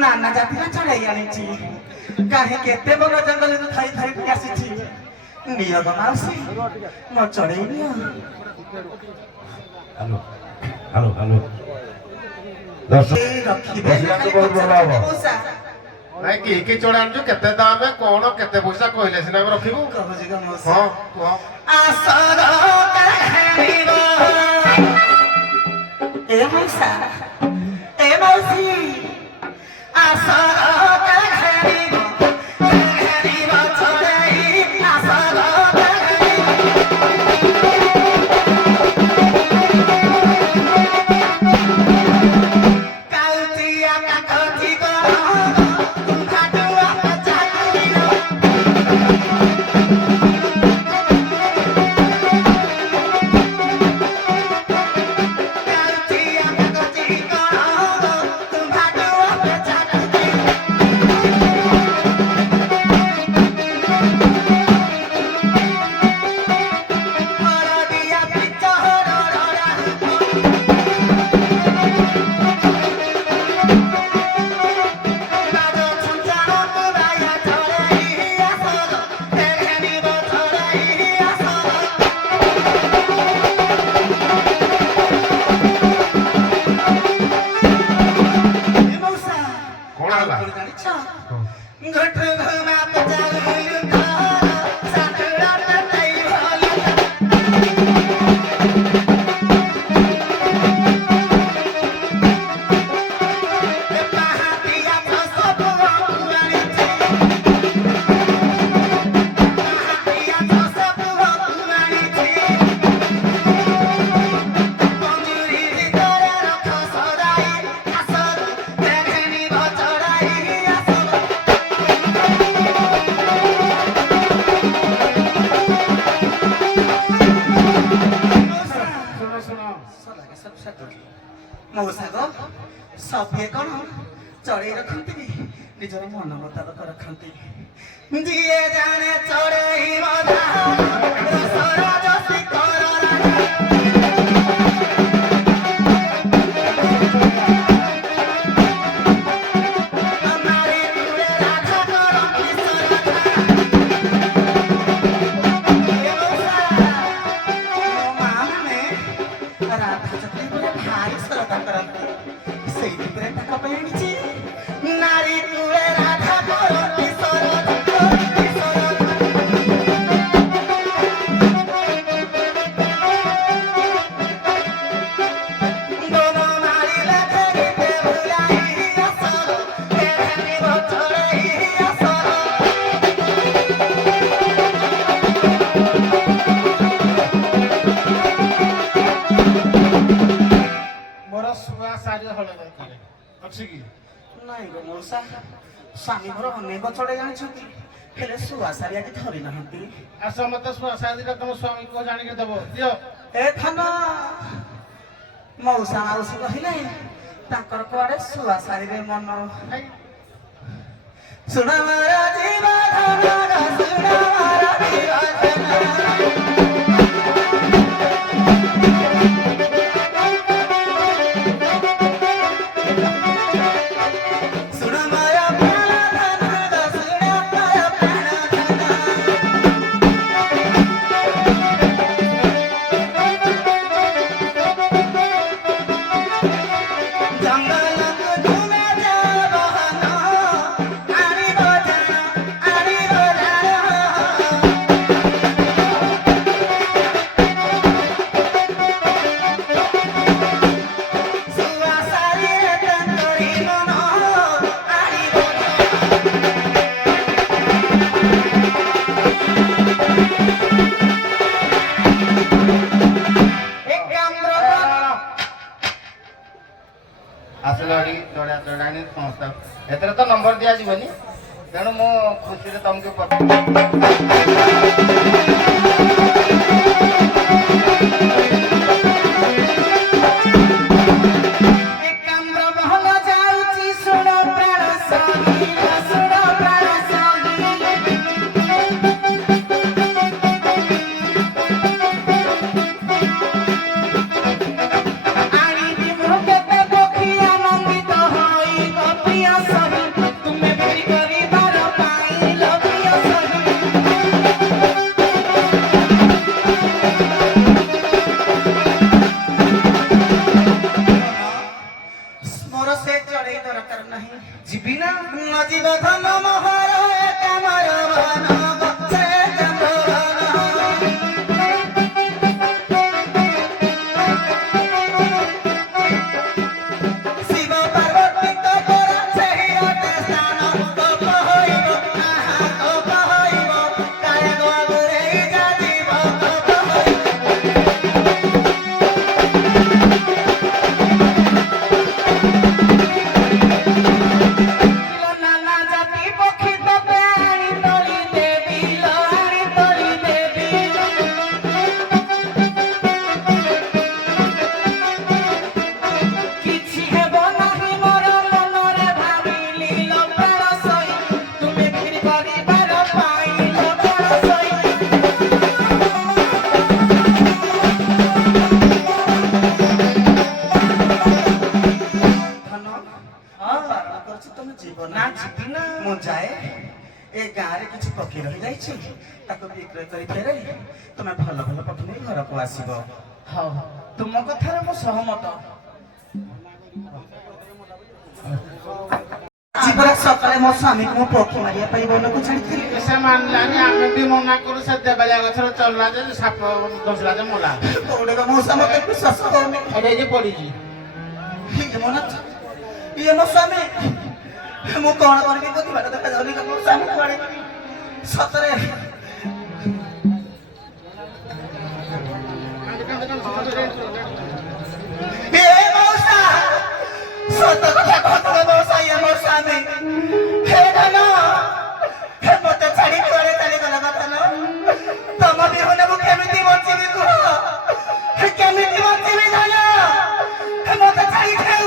नाना जातिला चढ़ाई आनी काहे केते बड़ जंगल तो थाई थाई के आसी निया बनासी म चढ़ाई निया हेलो हेलो हेलो दर्शक रखिबे बहुत भला हो पैसा নাই কি চড়ান যে কেতে দামে কোন কেতে পয়সা কইলে সিনা আমি রখিবু কহ জিগা মোস हां तो আসর কাহিব এ মৌসা এ মৌসি আসর কাহিব কাহিব চড়াই আসর কাউতিয়া কাকতি গো ମଉସା ଗୋ ସଭିଏ କଣ ଚଢେଇ ରଖନ୍ତି ନିଜର ମନ ମୁତାବକ ରଖନ୍ତି ଯିଏ ଜାଣେ ଚଢେଇ ମଧା ରସରାଜ ଶିଖର ନାଇଁ ଗୋ ମଉସା ସ୍ୱାମୀ ମୋର ଅନେକ ଚଢେଇ ଜାଣିଛନ୍ତି ହେଲେ ଶୁଆଶାରୀ ଆଜି ଧରି ନାହାନ୍ତି ଆସ ମତେ ଶୁଆଶାରୀଟା ତମ ସ୍ୱାମୀକୁ ଜାଣିକି ଦେବ ଦିଅ ଏ ଖାନ ମଉସା ମାଉସୀ କହିଲେ ତାଙ୍କର କୁଆଡେ ଶୁଆଶାରୀରେ ମନ ଶୁଣ ମୋର ଜୀବନ ଶୁଣ ମୋର ଜୀବନ ଏଥିରେ ତ ନମ୍ବର ଦିଆଯିବନି ତେଣୁ ମୁଁ ଖୁସିରେ ତମକୁ তুমি ভাল ভাল পঠু নেই ঘরকু আসিব হ্যাঁ তুম কথারে মু সহমত জীবন সকালে মো স্বামী মো পক্ষী মারিয়া পাই বনকু ছাড়িଥିଲି সে মানলানি আমি বি মনা করু সে দেবালিয়া গছর চললা যে সাপ দশলা যে মোলা ওড়ে মো মতে বিশ্বাস করনি এটাই যে পড়িছি ঠিক মনে ইয়ে মো স্বামী মু কোন করবি কতি বাট দেখা যাওনি মো স্বামী কুয়াড়ে সতরে সত কথা কথা বসাই আমার স্বামী হে ধন হে মতে ছাড়ি কুয়াড়ে চালি গলা কথা ন তম বিহনে মু কেমিতি বঞ্চিবি কুহ হে কেমিতি বঞ্চিবি ধন হে মতে ছাড়ি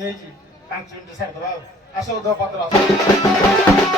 ହେଇଛି 5 ମିନିଟ୍ ସାରିଦେବା ଆଉ ଆସ ଉଧ ପତ୍ର ଆସ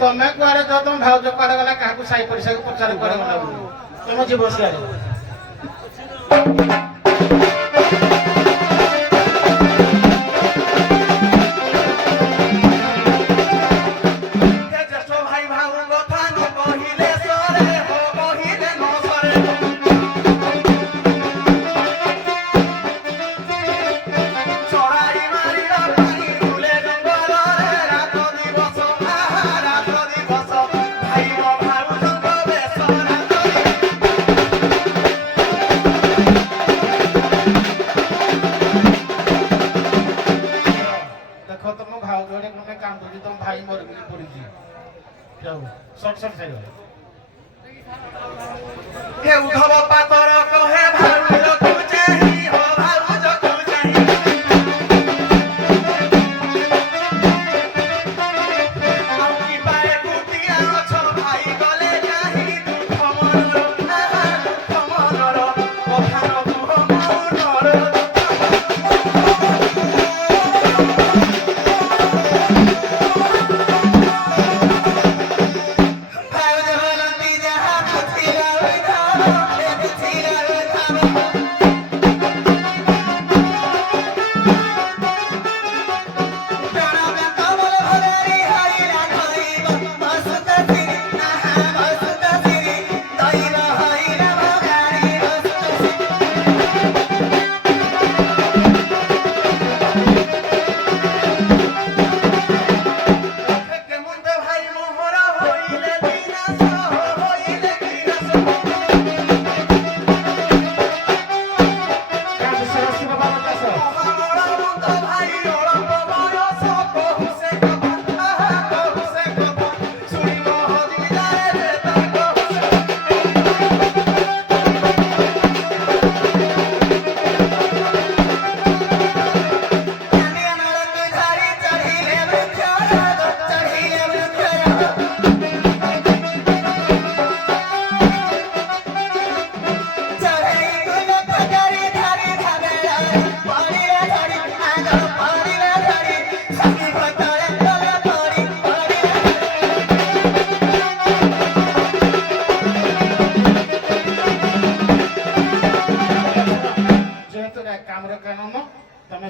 ତମେ କୁଆଡେ ଯାଅ ତମ ଭାଉଜ କୁଆଡେ ଗଲା କାହାକୁ ସାଇ ପଡିଶାକୁ ପଚାର କୁଆଡେ ଗଲା ତମେ ଯିବ ସିଆଡେ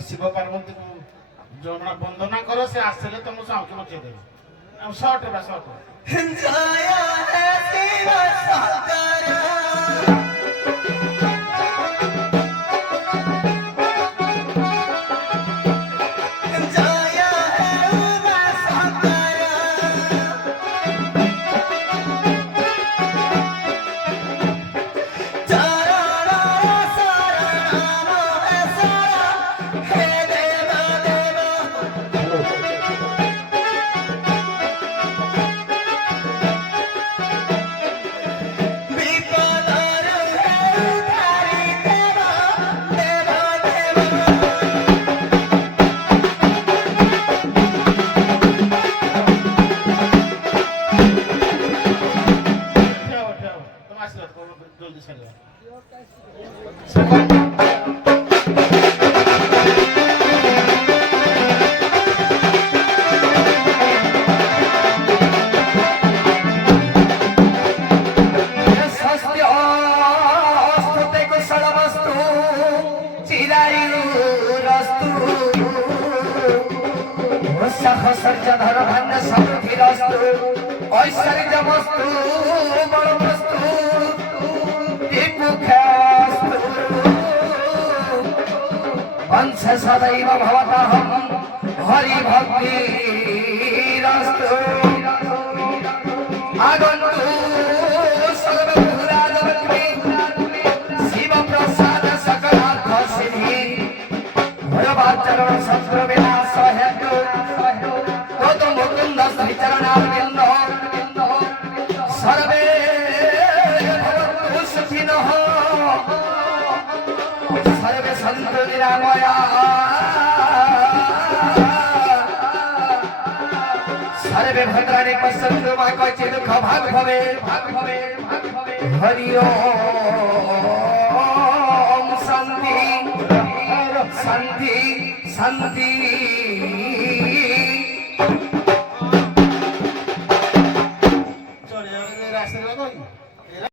ଶିବ ପାର୍ବତୀକୁ ଯୋଉଦିନ ବନ୍ଦନା କର ସେ ଆସିଲେ ତମକୁ ସାଉକି ମଚେଇ ଦେବେ ଆଉ ସର୍ଟ ବା ସର୍ଟ स्वस्ति अस्तु ते कुशलमस्तु चिरायुरस्तु सहस्रधर धन्य समृद्धिरस्तु ऐश्वर्यमस्तु बलमस्तु दीपुख्यास्तु वंश सदैव भवतः हरिभक्तिरस्तु आगन्तु सर्वभूराजलक्ष्मी शिव प्रसाद सकलार्थ सिद्धि भयवाचरण शत्रु विनाश हेतु ततो मुकुन्द श्रीचरणारविन्द सर्वे भवन्तु सुखिनः सर्वे सन्तु निरामयाः सर्वे भद्राणि पश्यन्तु मा क्वचित् दुःख भाग् भवेत् हरि ओम शान्ति शान्ति शान्ति